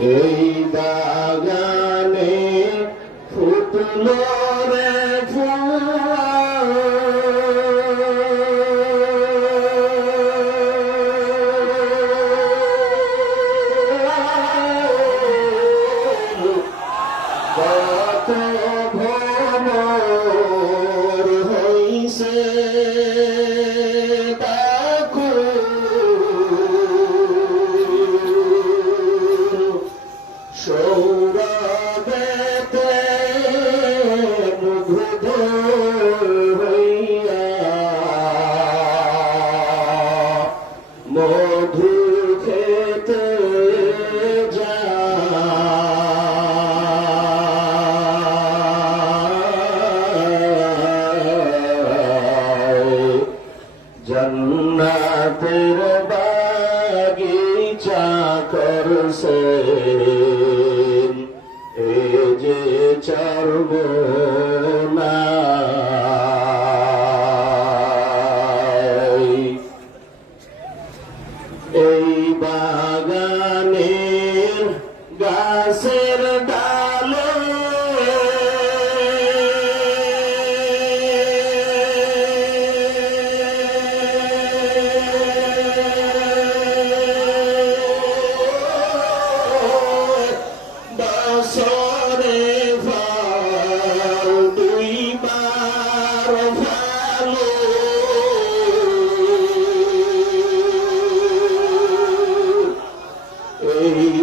এই বাগানে ফুটল রে কত ভোর হইছে। Michael.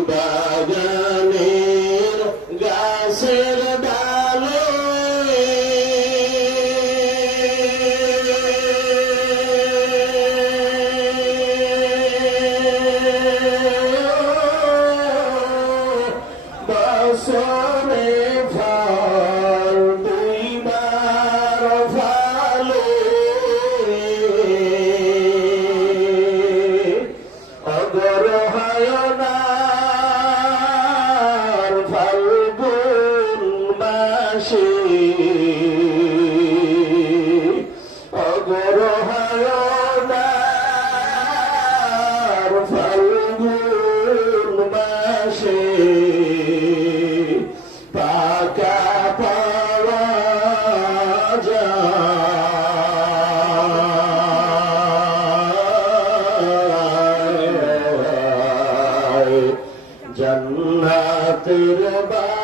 Buddha. আসি। অগর ফাল্গুন মাসে পাকা পাওয়া যায়। জন্নাতের বা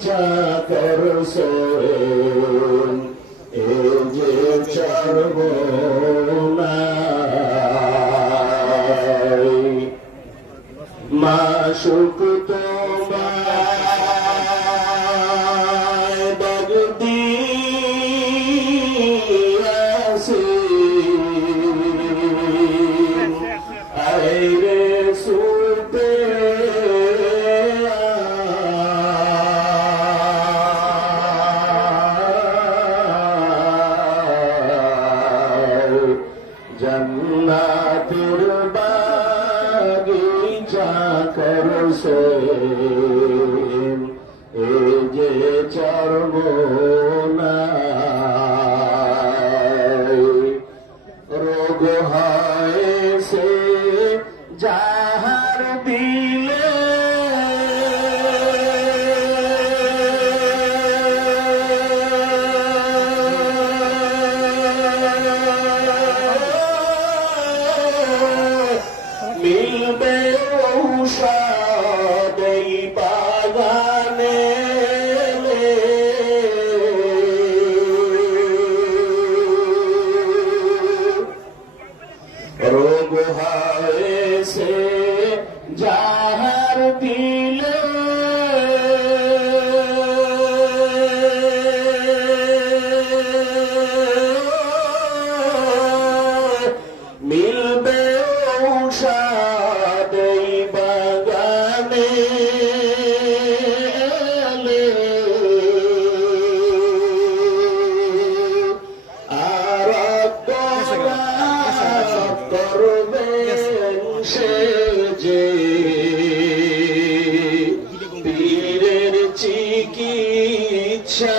ইচ্ছা করো সোয়ে এসে যা চিকিৎসা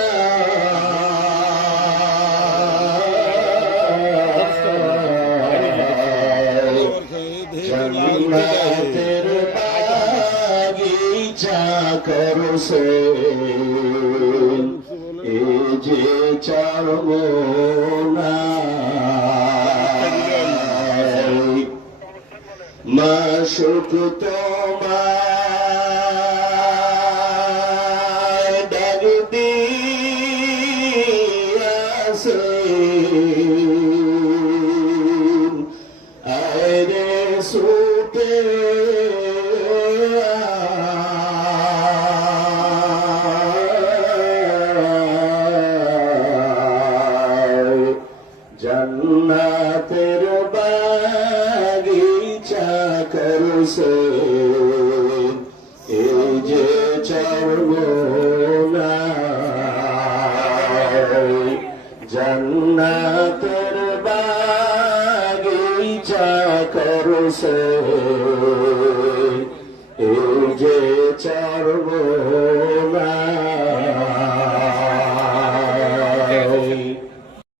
জন্মতের বাগিচা করছে। এ যে চরম মাসুক তোমার say বাগিচা করছে এই যে চর্ম